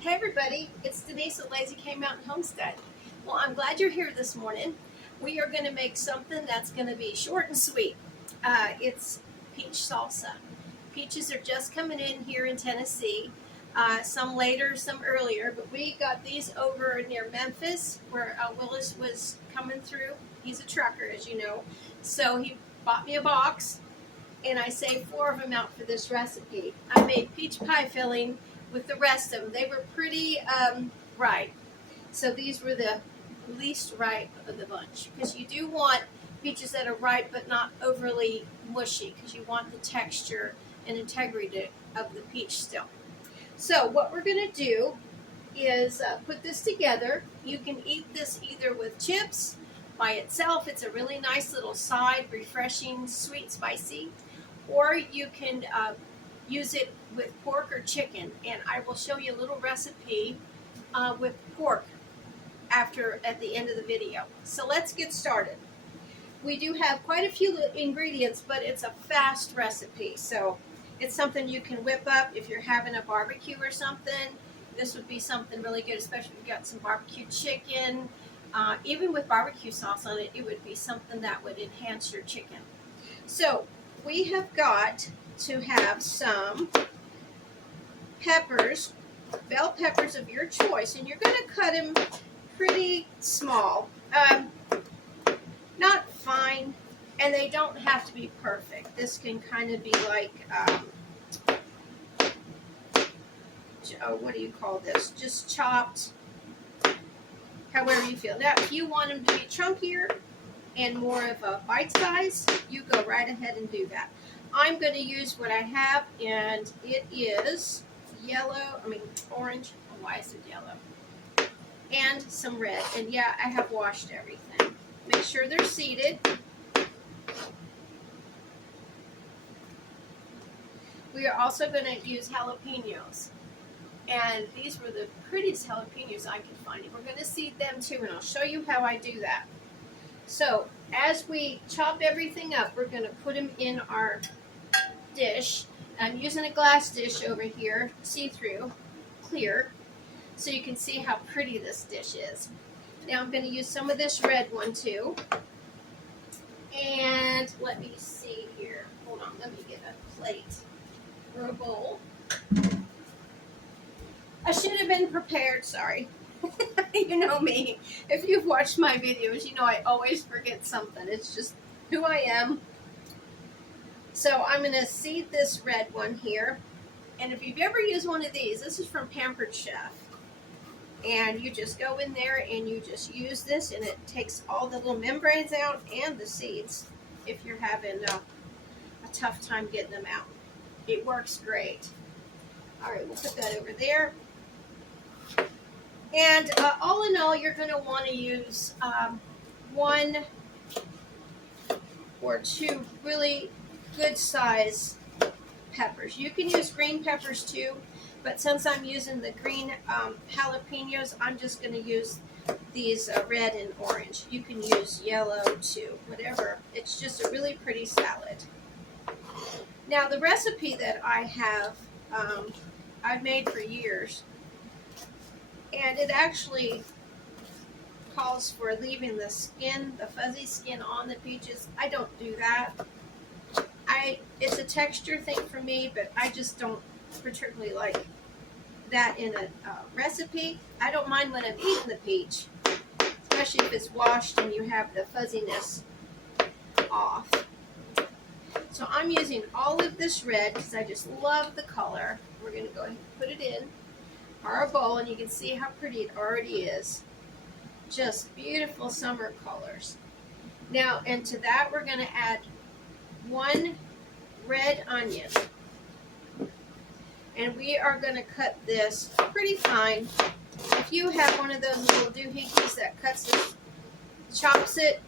Hey everybody, it's Denise at Lazy K Mountain Homestead. Well, I'm glad you're here this morning. We are going to make something that's going to be short and sweet. It's peach salsa. Peaches are just coming in here in Tennessee. Some later, some earlier, but we got these over near Memphis where Willis was coming through. He's a trucker, as you know. So he bought me a box and I saved 4 of them out for this recipe. I made peach pie filling with the rest of them. They were pretty ripe. So these were the least ripe of the bunch, because you do want peaches that are ripe but not overly mushy, because you want the texture and integrity of the peach still. So what we're going to do is put this together. You can eat this either with chips, by itself. It's a really nice little side, refreshing, sweet, spicy. Or you can use it with pork or chicken, and I will show you a little recipe with pork at the end of the video. So let's get started. We do have quite a few ingredients, but it's a fast recipe, so it's something you can whip up if you're having a barbecue or something. This would be something really good, especially if you've got some barbecue chicken. Even with barbecue sauce on it, it would be something that would enhance your chicken. So we have got to have some peppers, bell peppers of your choice, and you're going to cut them pretty small, not fine, and they don't have to be perfect. This can kind of be like, what do you call this? Just chopped, however you feel. Now, if you want them to be chunkier and more of a bite size, you go right ahead and do that. I'm going to use what I have, and it is orange. Oh, why is it yellow? And some red. And yeah, I have washed everything. Make sure they're seeded. We are also going to use jalapenos. And these were the prettiest jalapenos I could find. We're going to seed them too, and I'll show you how I do that. So as we chop everything up, we're going to put them in our dish. I'm using a glass dish over here, see-through, clear, so you can see how pretty this dish is. Now I'm going to use some of this red one too. And let me see here. Hold on, let me get a plate or a bowl. I should have been prepared, sorry. You know me. If you've watched my videos, you know I always forget something. It's just who I am. So I'm going to seed this red one here. And if you've ever used one of these, this is from Pampered Chef. And you just go in there and you just use this, and it takes all the little membranes out and the seeds if you're having a tough time getting them out. It works great. All right, we'll put that over there. And all in all, you're going to want to use 1 or 2 really good size peppers. You can use green peppers too, but since I'm using the green jalapenos, I'm just going to use these red and orange. You can use yellow too, whatever. It's just a really pretty salad. Now the recipe that I have, I've made for years. And it actually calls for leaving the skin, the fuzzy skin on the peaches. I don't do that. It's a texture thing for me, but I just don't particularly like that in a recipe. I don't mind when I'm eating the peach, especially if it's washed and you have the fuzziness off. So I'm using all of this red because I just love the color. We're going to go ahead and put it in our bowl, and you can see how pretty it already is. Just beautiful summer colors. Now, and to that we're going to add 1 red onion. And we are going to cut this pretty fine. If you have one of those little doohickeys that cuts it, chops it,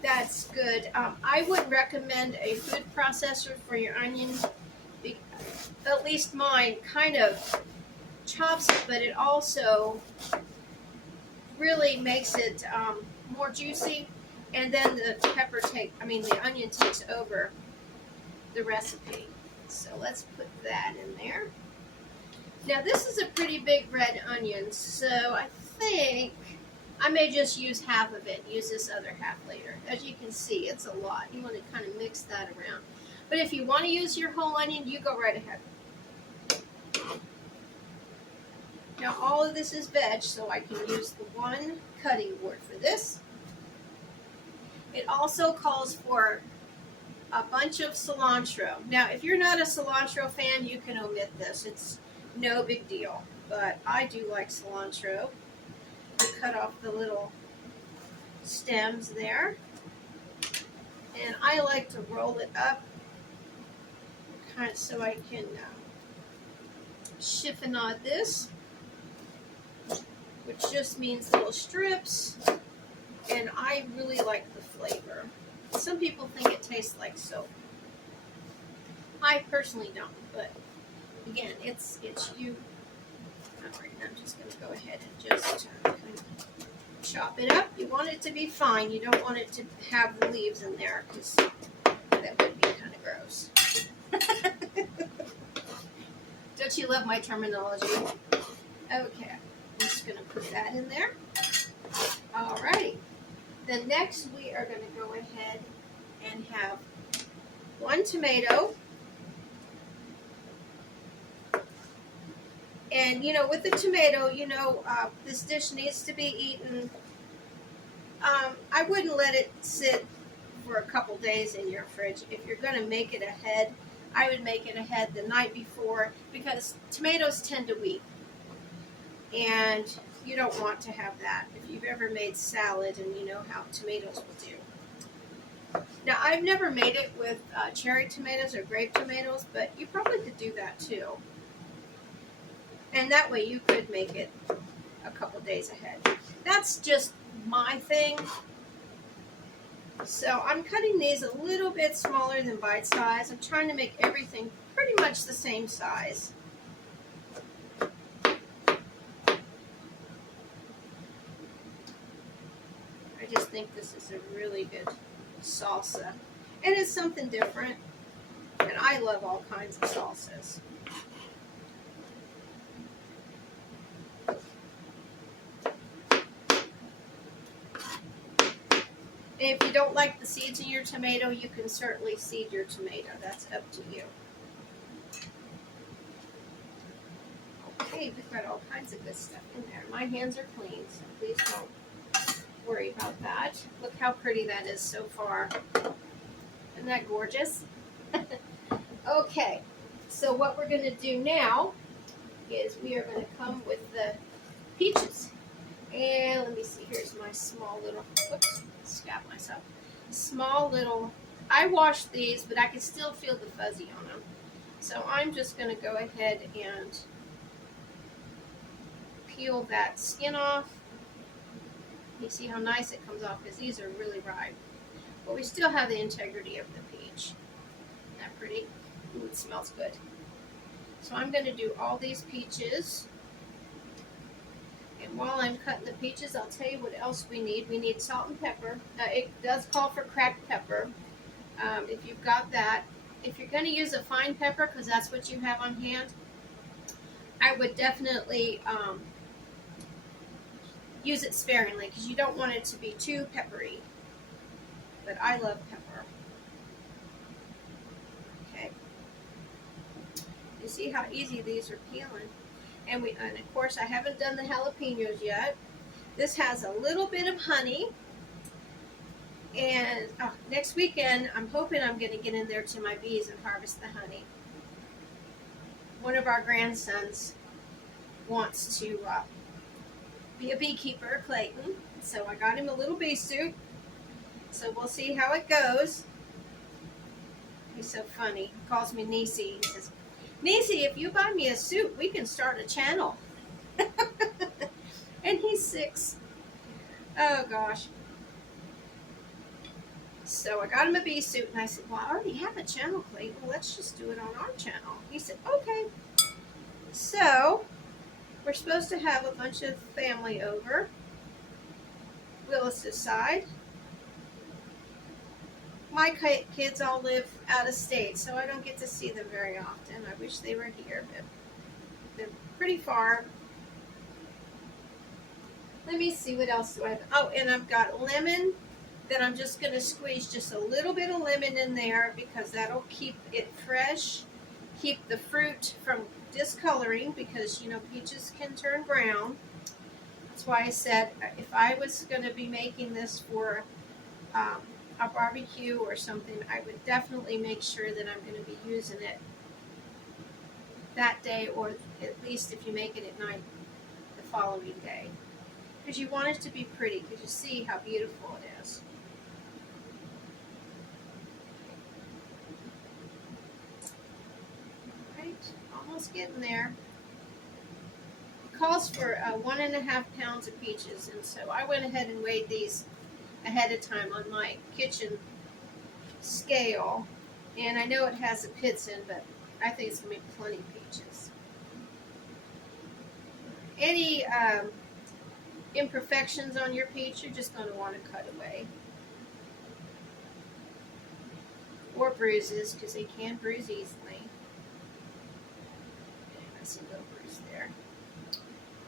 that's good. I would recommend a food processor for your onions. At least mine kind of chops it, but it also really makes it more juicy, and then the onion takes over the recipe. So let's put that in there. Now this is a pretty big red onion, so I think I may just use half of it, use this other half later. As you can see, it's a lot. You want to kind of mix that around. But if you want to use your whole onion, you go right ahead. Now all of this is veg, so I can use the one cutting board for this. It also calls for a bunch of cilantro. Now if you're not a cilantro fan, you can omit this. It's no big deal, but I do like cilantro. I cut off the little stems there, and I like to roll it up kind of so I can chiffonade this, which just means little strips, and I really like the flavor. Some people think it tastes like soap. I personally don't, but again, it's you. Alright, I'm just going to go ahead and just kind of chop it up. You want it to be fine. You don't want it to have the leaves in there, because that would be kind of gross. Don't you love my terminology? Okay, I'm just going to put that in there. Alrighty. Then next we are going to go ahead and have 1 tomato. And, you know, with the tomato, you know, this dish needs to be eaten. I wouldn't let it sit for a couple days in your fridge. If you're going to make it ahead, I would make it ahead the night before, because tomatoes tend to weep. And you don't want to have that if you've ever made salad and you know how tomatoes will do. Now, I've never made it with cherry tomatoes or grape tomatoes, but you probably could do that too. And that way you could make it a couple days ahead. That's just my thing. So I'm cutting these a little bit smaller than bite size. I'm trying to make everything pretty much the same size. I just think this is a really good salsa. And it's something different. And I love all kinds of salsas. And if you don't like the seeds in your tomato, you can certainly seed your tomato. That's up to you. Okay, we've got all kinds of good stuff in there. My hands are clean, so please don't worry about that. Look how pretty that is so far. Isn't that gorgeous? Okay, so what we're going to do now is we are going to come with the peaches. And let me see, here's my small little, whoops, stab myself. Small little, I washed these, but I can still feel the fuzzy on them. So I'm just going to go ahead and peel that skin off. You see how nice it comes off, because these are really ripe. But we still have the integrity of the peach. Isn't that pretty? Ooh, it smells good. So I'm going to do all these peaches. And while I'm cutting the peaches, I'll tell you what else we need. We need salt and pepper. It does call for cracked pepper. If you've got that. If you're going to use a fine pepper, because that's what you have on hand, I would definitely use it sparingly, because you don't want it to be too peppery. But I love pepper. Okay. You see how easy these are peeling. And of course, I haven't done the jalapenos yet. This has a little bit of honey. And next weekend, I'm hoping I'm going to get in there to my bees and harvest the honey. One of our grandsons wants to be a beekeeper, Clayton. So I got him a little bee suit. So we'll see how it goes. He's so funny. He calls me Niecy. He says, Niecy, if you buy me a suit, we can start a channel. And he's 6. Oh, gosh. So I got him a bee suit, and I said, well, I already have a channel, Clayton. Well, let's just do it on our channel. He said, okay. So we're supposed to have a bunch of family over. Willis's side. My kids all live out of state, so I don't get to see them very often. I wish they were here, but they're pretty far. Let me see, what else do I have? Oh, and I've got lemon that I'm just going to squeeze just a little bit of lemon in there because that'll keep it fresh, keep the fruit from discoloring because, you know, peaches can turn brown. That's why I said if I was going to be making this for a barbecue or something, I would definitely make sure that I'm going to be using it that day, or at least if you make it at night, the following day. Because you want it to be pretty, because you see how beautiful it is. Right, almost getting there. It calls for 1.5 pounds of peaches, and so I went ahead and weighed these ahead of time on my kitchen scale. And I know it has the pits in, but I think it's going to be plenty of peaches. Any imperfections on your peach, you're just going to want to cut away. Or bruises, because they can bruise easily. I see no bruise there.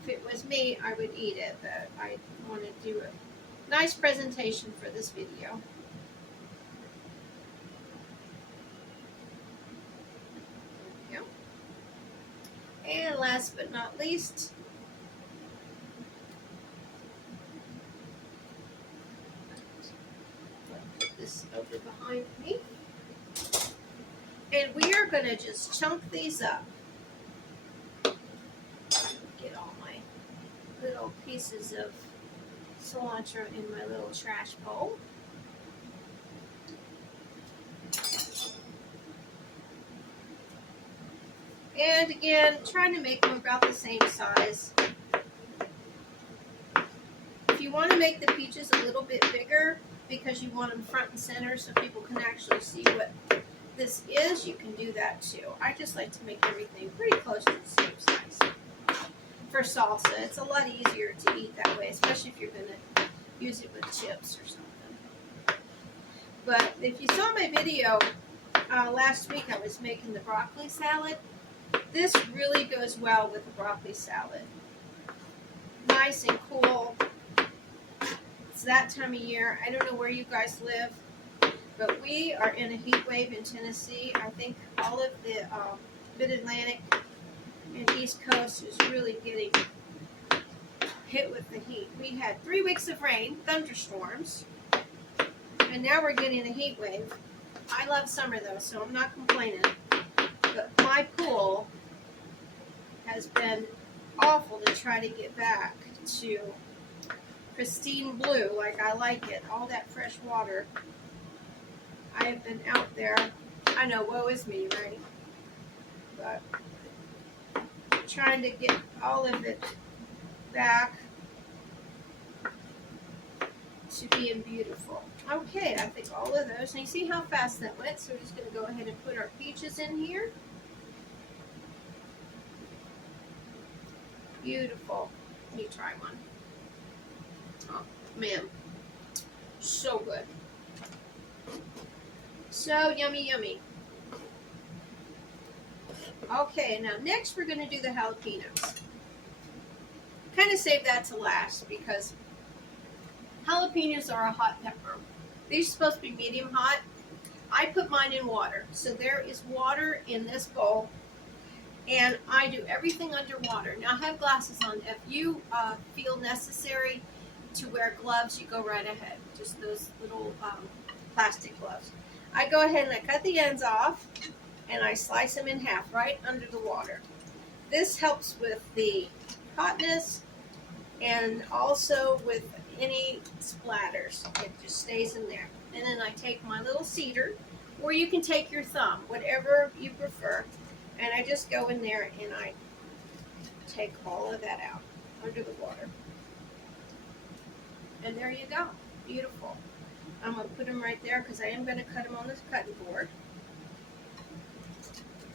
If it was me, I would eat it, but I want to do a nice presentation for this video. There we go. And last but not least, this over behind me, and we are going to just chunk these up. Get all my little pieces of cilantro in my little trash bowl. And again, trying to make them about the same size. If you want to make the peaches a little bit bigger, because you want them front and center so people can actually see what this is, you can do that too. I just like to make everything pretty close to the same size. For salsa, it's a lot easier to eat that way, especially if you're going to use it with chips or something. But if you saw my video last week, I was making the broccoli salad. This really goes well with the broccoli salad. Nice and cool. It's that time of year. I don't know where you guys live, but we are in a heat wave in Tennessee. I think all of the mid-Atlantic and East Coast is really getting hit with the heat. We had 3 weeks of rain, thunderstorms, and now we're getting a heat wave. I love summer though, so I'm not complaining. But my pool has been awful to try to get back to pristine blue like I like it. All that fresh water. I have been out there. I know, woe is me, right? But trying to get all of it back to being beautiful. Okay, I think all of those. And you see how fast that went, so we're just going to go ahead and put our peaches in here. Beautiful. Let me try one. Oh, man. So good. So yummy, yummy. Okay, now next we're going to do the jalapenos. Kind of save that to last because jalapenos are a hot pepper. These are supposed to be medium hot. I put mine in water. So there is water in this bowl. And I do everything underwater. Now I have glasses on. If you feel necessary to wear gloves, you go right ahead. Just those little plastic gloves. I go ahead and I cut the ends off and I slice them in half right under the water. This helps with the hotness and also with any splatters. It just stays in there. And then I take my little cedar, or you can take your thumb, whatever you prefer. And I just go in there and I take all of that out under the water. And there you go. Beautiful. I'm going to put them right there because I am going to cut them on this cutting board.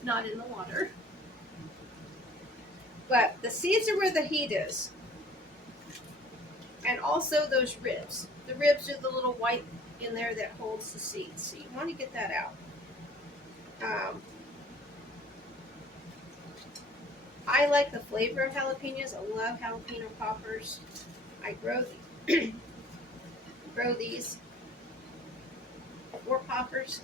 Not in the water. But the seeds are where the heat is. And also those ribs. The ribs are the little white in there that holds the seeds. So you want to get that out. I like the flavor of jalapenos. I love jalapeno poppers. I grow these 4 poppers.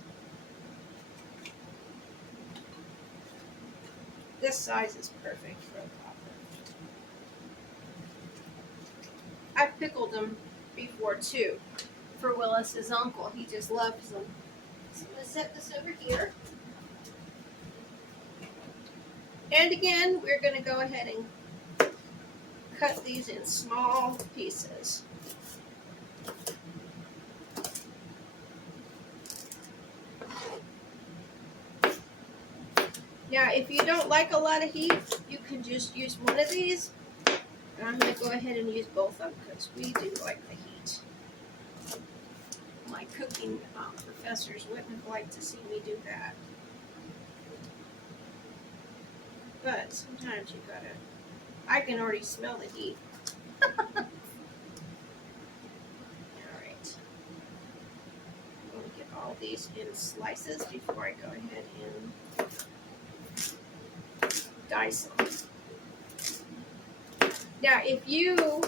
This size is perfect for a popper. I've pickled them before too for Willis's uncle. He just loves them. So I'm going to set this over here. And again, we're going to go ahead and cut these in small pieces. Now, if you don't like a lot of heat, you can just use one of these. And I'm going to go ahead and use both of them because we do like the heat. My cooking professors wouldn't like to see me do that. But sometimes you gotta, I can already smell the heat. Alright. I'm going to get all these in slices before I go ahead and dice them. Now, if you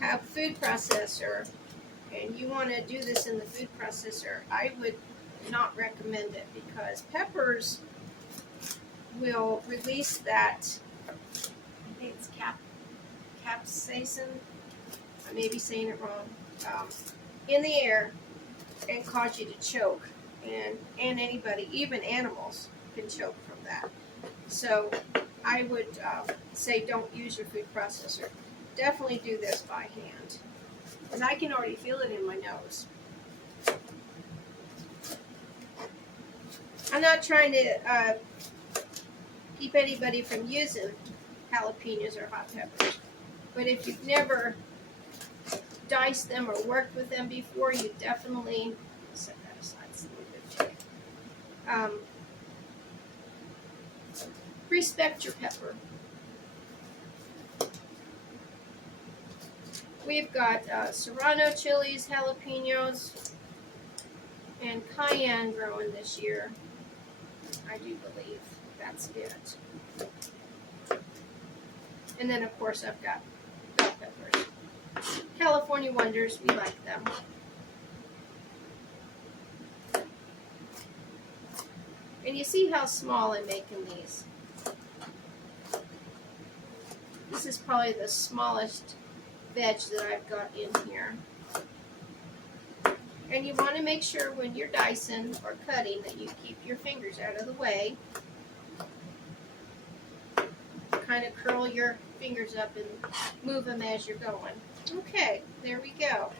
have a food processor and you want to do this in the food processor, I would not recommend it because peppers will release that, I think it's capsaicin, I may be saying it wrong, in the air and cause you to choke. And anybody, even animals, can choke from that. So I would say don't use your food processor. Definitely do this by hand. Because I can already feel it in my nose. I'm not trying to keep anybody from using jalapenos or hot peppers. But if you've never diced them or worked with them before, you definitely set that aside. It's a little bit too. Respect your pepper. We've got serrano chilies, jalapenos, and cayenne growing this year. I do believe that's it. And then, of course, I've got bell peppers. California Wonders, we like them. And you see how small I'm making these. This is probably the smallest veg that I've got in here. And you want to make sure when you're dicing or cutting that you keep your fingers out of the way. Kind of curl your fingers up and move them as you're going. Okay, there we go.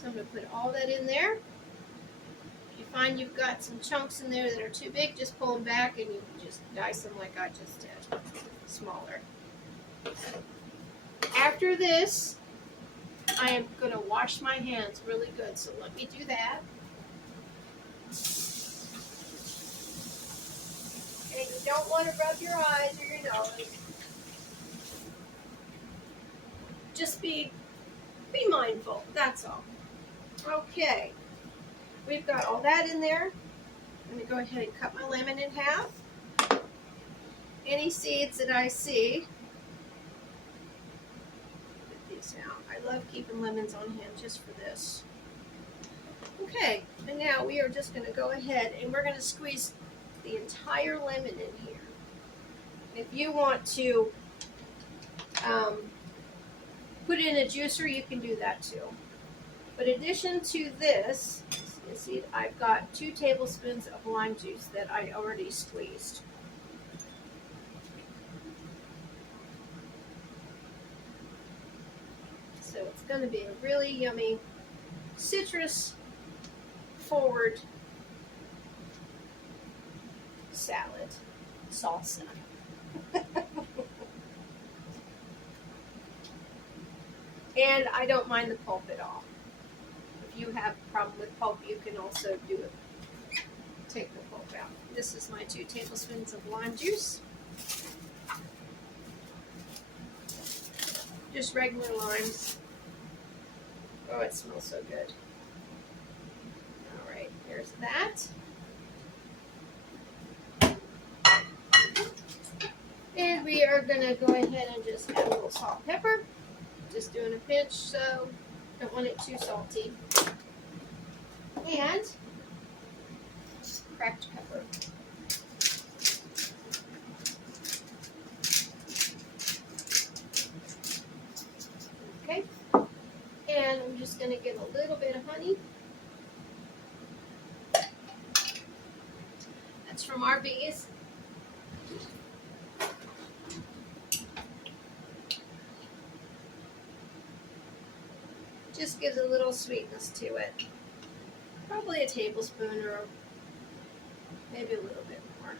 So I'm going to put all that in there. If you find you've got some chunks in there that are too big, just pull them back and you can just dice them like I just did. Smaller. After this, I am going to wash my hands really good, so let me do that. And you don't want to rub your eyes or your nose. Just be mindful, that's all. Okay, we've got all that in there. I'm going to go ahead and cut my lemon in half. Any seeds that I see, put these out. I love keeping lemons on hand just for this. Okay, and now we are just going to go ahead and we're going to squeeze the entire lemon in here. If you want to put it in a juicer, you can do that too. But in addition to this, you see, I've got 2 tablespoons of lime juice that I already squeezed. So it's going to be a really yummy citrus forward salad salsa. And I don't mind the pulp at all. If you have a problem with pulp, you can also do it. Take the pulp out. This is my 2 tablespoons of lime juice. Just regular limes. Oh, it smells so good. All right, there's that. And And we are going to go ahead and just add a little salt and pepper. Just doing a pinch, so don't want it too salty. And cracked pepper. Okay. And I'm just going to get a little bit of honey. That's from our bees. Just gives a little sweetness to it. Probably a tablespoon or maybe a little bit more.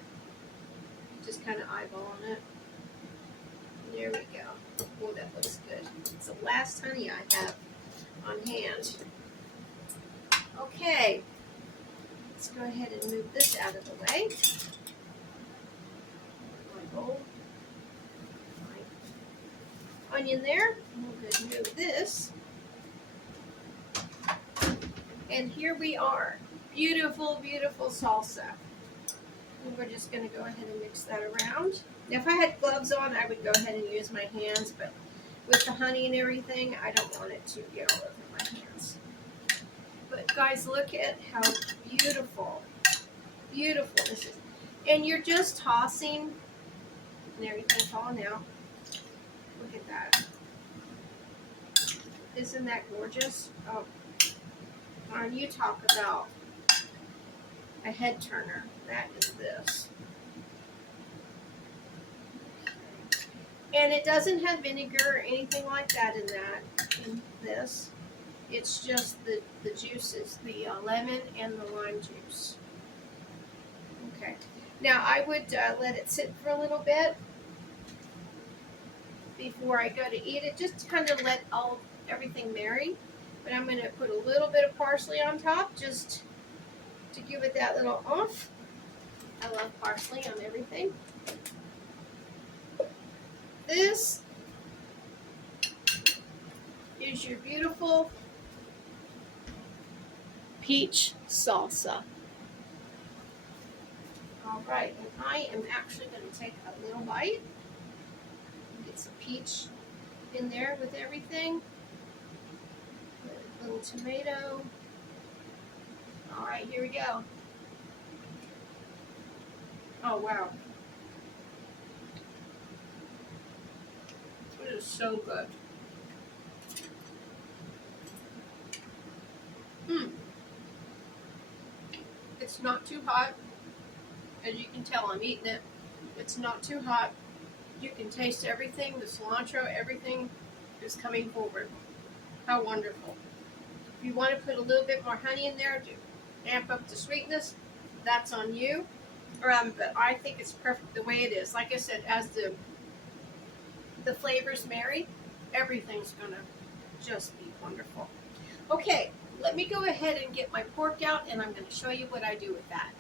Just kind of eyeballing it. There we go. Oh, that looks good. It's the last honey I have on hand. Okay. Let's go ahead and move this out of the way. My bowl. My onion there. We'll go ahead and move this. And here we are. Beautiful, beautiful salsa. And we're just going to go ahead and mix that around. Now, if I had gloves on, I would go ahead and use my hands, but with the honey and everything, I don't want it to get all over my hands. But guys, look at how beautiful, beautiful this is. And you're just tossing and everything's falling out. Look at that. Isn't that gorgeous? Oh. And you talk about a head turner. That is this. And it doesn't have vinegar or anything like that in this. It's just the juices, the lemon and the lime juice. Okay. Now I would let it sit for a little bit before I go to eat it. Just kind of let everything marry. But I'm going to put a little bit of parsley on top just to give it that little oomph. I love parsley on everything. This is your beautiful peach salsa. All right, and I am actually going to take a little bite. Get some peach in there with everything. A little tomato. All right, here we go. Oh, wow. It is so good. It's not too hot. As you can tell, I'm eating it. It's not too hot. You can taste everything. The cilantro, everything is coming forward. How wonderful. If you want to put a little bit more honey in there to amp up the sweetness, that's on you. But I think it's perfect the way it is. Like I said, as the flavors marry, everything's going to just be wonderful. Okay, let me go ahead and get my pork out, and I'm going to show you what I do with that.